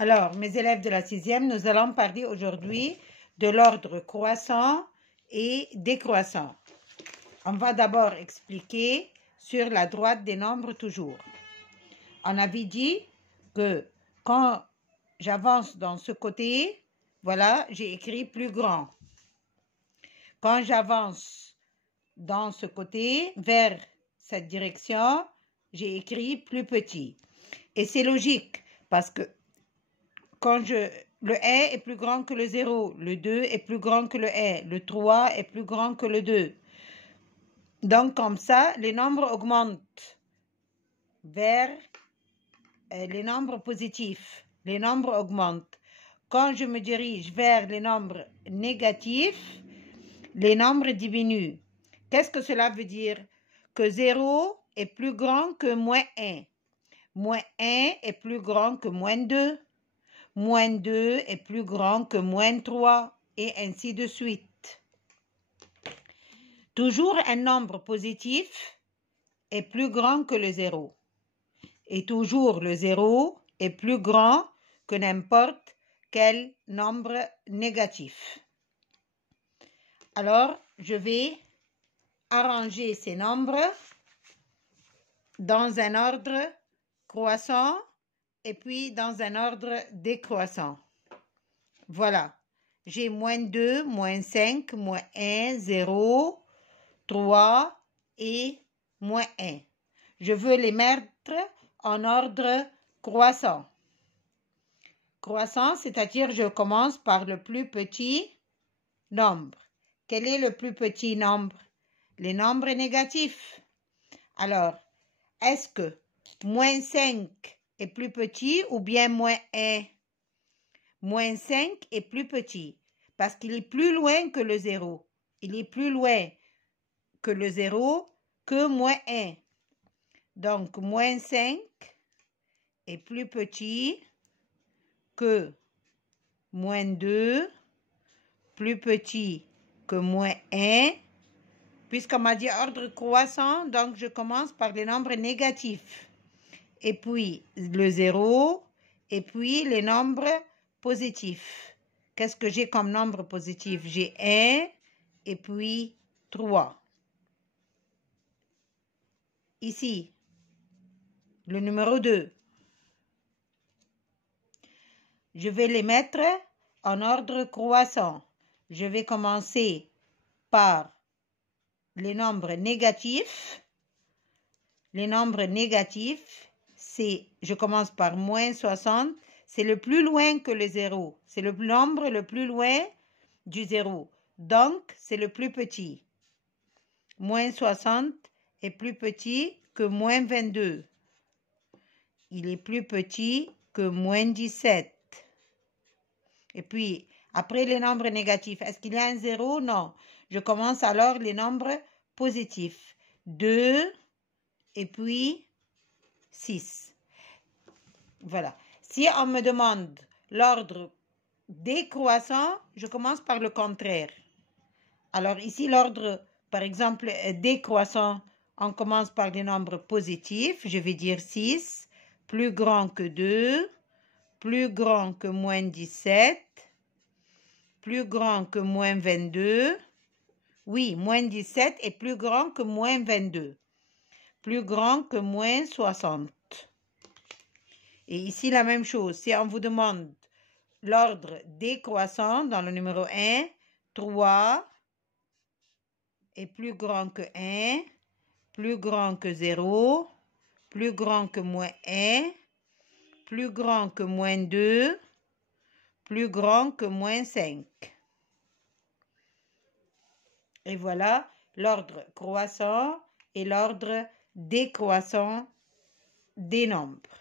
Alors, mes élèves de la 6e, nous allons parler aujourd'hui de l'ordre croissant et décroissant. On va d'abord expliquer sur la droite des nombres toujours. On avait dit que quand j'avance dans ce côté, voilà, j'ai écrit plus grand. Quand j'avance dans ce côté, vers cette direction, j'ai écrit plus petit. Et c'est logique parce que quand le 1 est plus grand que le 0, le 2 est plus grand que le 1, le 3 est plus grand que le 2. Donc, comme ça, les nombres augmentent vers les nombres positifs. Les nombres augmentent. Quand je me dirige vers les nombres négatifs, les nombres diminuent. Qu'est-ce que cela veut dire? Que 0 est plus grand que moins 1. Moins 1 est plus grand que moins 2. Moins 2 est plus grand que moins 3, et ainsi de suite. Toujours un nombre positif est plus grand que le 0. Et toujours le 0 est plus grand que n'importe quel nombre négatif. Alors, je vais arranger ces nombres dans un ordre croissant et puis dans un ordre décroissant. Voilà. J'ai moins 2, moins 5, moins 1, 0, 3 et moins 1. Je veux les mettre en ordre croissant. Croissant, c'est-à-dire je commence par le plus petit nombre. Quel est le plus petit nombre? Les nombres négatifs. Alors, est-ce que moins 5 est plus petit ou bien moins 1? Moins 5 est plus petit parce qu'il est plus loin que le 0. Il est plus loin que le 0 que moins 1. Donc, moins 5 est plus petit que moins 2, plus petit que moins 1. Puisqu'on m'a dit ordre croissant, donc je commence par les nombres négatifs. Et puis le 0, et puis les nombres positifs. Qu'est-ce que j'ai comme nombre positif? J'ai 1 et puis 3. Ici, le numéro 2. Je vais les mettre en ordre croissant. Je vais commencer par les nombres négatifs. Les nombres négatifs, je commence par moins 60. C'est le plus loin que le 0. C'est le nombre le plus loin du 0. Donc, c'est le plus petit. Moins 60 est plus petit que moins 22. Il est plus petit que moins 17. Et puis, après les nombres négatifs, est-ce qu'il y a un 0? Non. Je commence alors les nombres positifs. 2 et puis 6. Voilà. Si on me demande l'ordre décroissant, je commence par le contraire. Alors ici, l'ordre, par exemple, décroissant, on commence par des nombres positifs. Je vais dire 6, plus grand que 2, plus grand que moins 17, plus grand que moins 22. Oui, moins 17 est plus grand que moins 22. Plus grand que moins 60. Et ici, la même chose. Si on vous demande l'ordre décroissant dans le numéro 1, 3 est plus grand que 1, plus grand que 0, plus grand que moins 1, plus grand que moins 2, plus grand que moins 5. Et voilà l'ordre croissant et l'ordre décroissant des nombres.